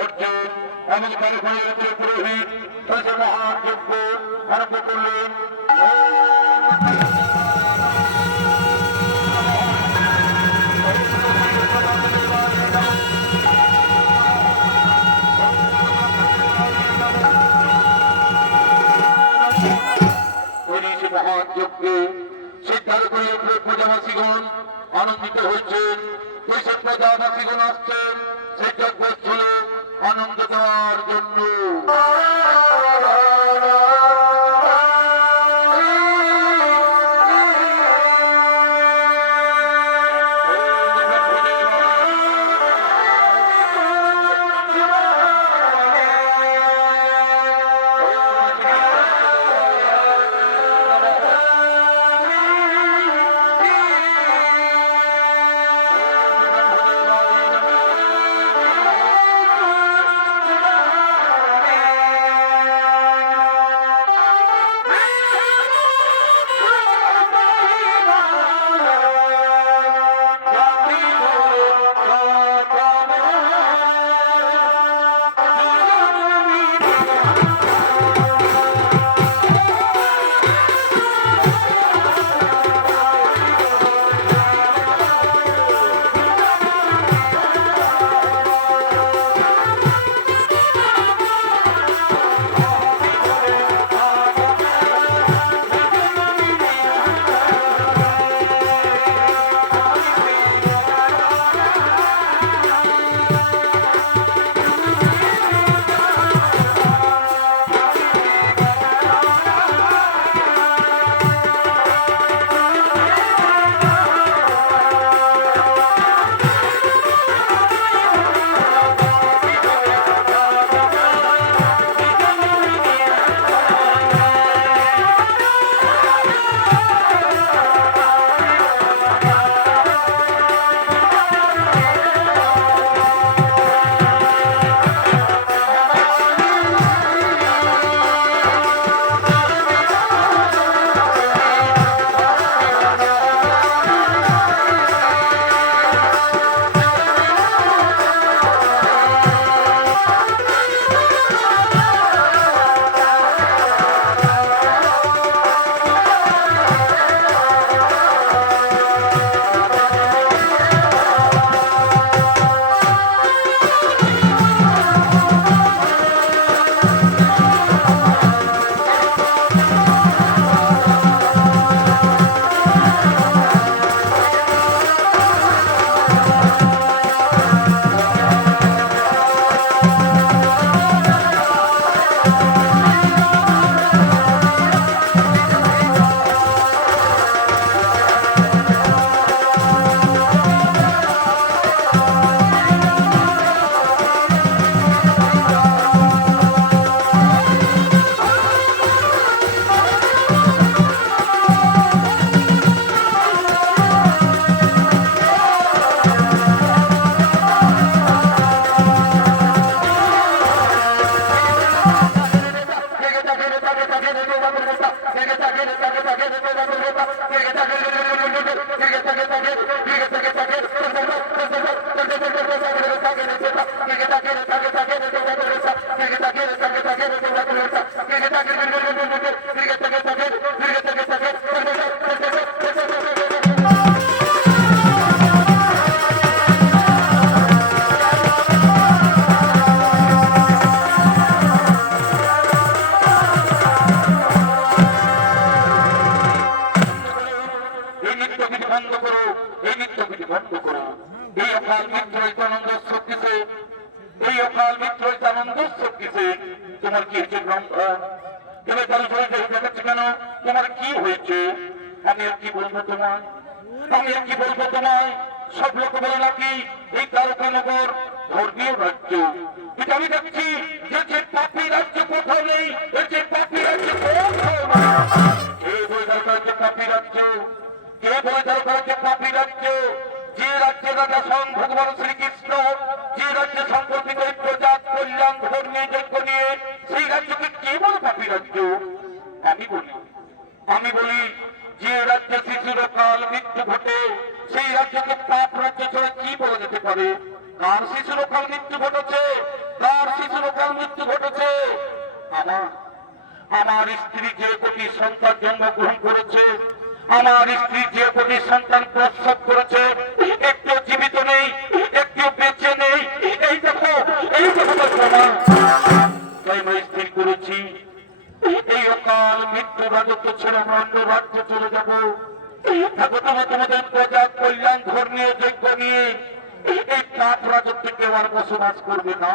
অর্জুন এবং তার ভাইয়ের পুরোহিত তাদের মহাযজ্ঞ আরম্ভ করলেন। মহাযজ্ঞে সিদ্ধার্থের প্রজাবাসীগণ আনন্দিত হয়েছেন। দেশের প্রজাবাসীগণ আসছেন সেই যজ্ঞস্থলে আনন্দ দেওয়ার জন্য। তোমার কি হয়েছে ব্রহ্মা? তুমি কাল দেখাচ্ছে কেন? তোমার কি হয়েছে? আমি আর কি বলবো তোমায়? আমি আর কি বলবো তোমায়? সব লোক বলে নাকি এই দ্বারকানগর ধর্মীয় রাজ্য। কিন্তু আমি দেখছি যে পাপি রাজ্য কোথাও নেই, যে পাপি রাজ্য কোথাও নেই। কে বই দরকার যে পাপি রাজ্য? কে বই দরকার যে পাপি রাজ্য? যে রাজ্যে রাজা স্বয়ং ভগবান শ্রীকৃষ্ণ, যে রাজ্যে সম্পর্কিত প্রজা কল্যাণ ধর্মীয় যজ্ঞ নিয়ে, সেই রাজ্যকে কে বলে পাপি রাজ্য? আমি বলি যে রাজ্যে শিশুর কাল মৃত্যু ঘটে, সেই রাজ্যকে পাপ রাজ্য ছাড়া কি বলা যেতে পারে? কার শিশুর কাল মৃত্যু ঘটেছে? কার মৃত্যু ঘটেছে। আমার আমার স্ত্রী যে কোটি সন্তান জন্মগ্রহণ করেছে, আমার স্ত্রী যে কোটি সন্তান প্রসব করেছে, একটু জীবিত নেই, একটু বেঁচে নেই। এই দেখো তার প্রমাণ। তাই আমি স্থির করেছি এই অকাল মৃত্যু রাজত্ব ছেড়ে আমরা অন্য রাজ্যে চলে যাবো। তোমাদের প্রজা কল্যাণ ধর্মীয় যজ্ঞ নিয়ে এই পাপ রাজত্বে কেউ আর বসবাস করবে না,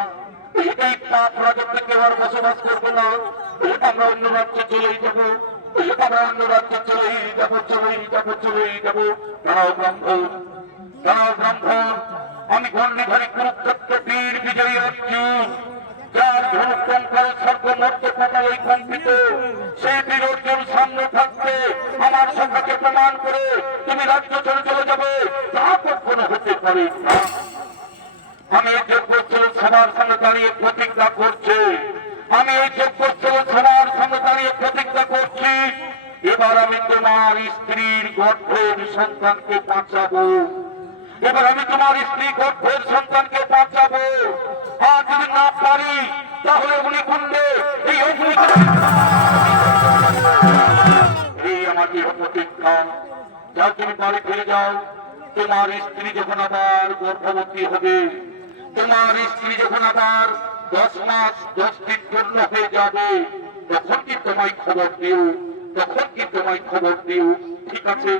এই পাপ রাজত্বে কেউ আর বসবাস করবে না। আমরা অন্য রাজ্যে চলেই যাবো, আমরা অন্য রাজ্যে চলেই যাবো, চলেই যাবো, চলেই যাবো। তারাও ব্রাহ্মণ, তারাও ব্রাহ্মণ। আমি গণ্ডিধারী কুরুক্ষেত্র বীর বিজয়ী অর্জুন, যার ধনুক কঙ্কাল সর্বমর্ত পাতাল কম্পিত, সেই বীর অর্জুন সামনে থাকতে আমার সখাকে প্রমাণ করে তুমি রাজ্য ছেড়ে চলে যাবে, তা কখনো হতে পারে না। আমি এই যোগ্যস্থল সবার সামনে দাঁড়িয়ে প্রতিজ্ঞা করছি, আমি এই যোগ্যস্থল সবার সামনে দাঁড়িয়ে প্রতিজ্ঞা করছি, এবার আমি তোমার স্ত্রীর গর্ভের সন্তানকে বাঁচাবো, এবার আমি তোমার স্ত্রী গর্ভের সন্তানকে বাঁচাবো। আর যদি না পারি তাহলে অগ্নিকুণ্ডে এই এই আমাদের প্রতিজ্ঞা। যাও তুমি বাড়ি ফিরে যাও, তোমার স্ত্রী যখন আবার গর্ভবতী হবে, তোমার স্ত্রী যখন আবার 10 মাস 10 দিন পূর্ণ হয়ে যাবে, তখন কি তোমায় খবর দিও, তখন কি তোমায় খবর দিও। ঠিক আছে,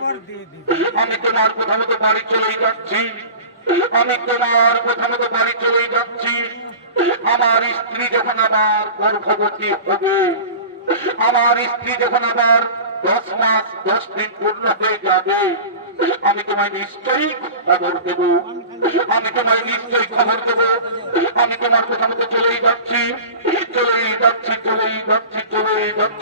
আমি তোমার কথা মতো বাড়ি চলেই যাচ্ছি, আমি তোমার কথা মতো বাড়ি চলেই যাচ্ছি। আমার স্ত্রী যখন আবার গর্ভবতী হবে, আমার স্ত্রী যখন আবার 10 মাস 10 দিন পূর্ণ হয়ে যাবে, আমি তোমায় নিশ্চয়ই খবর দেব, আমি তোমায় নিশ্চয়ই খবর দেব। আমি তোমার কথা মতো চলেই যাচ্ছি, চলেই যাচ্ছি, চলেই যাচ্ছি, চলেই যাচ্ছি।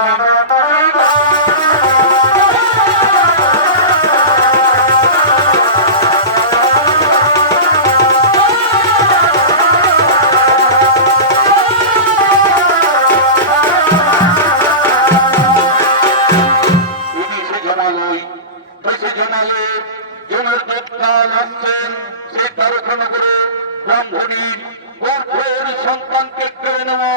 ব্রাহ্মণীর গর্ভের সন্তানকে কেড়ে নেওয়া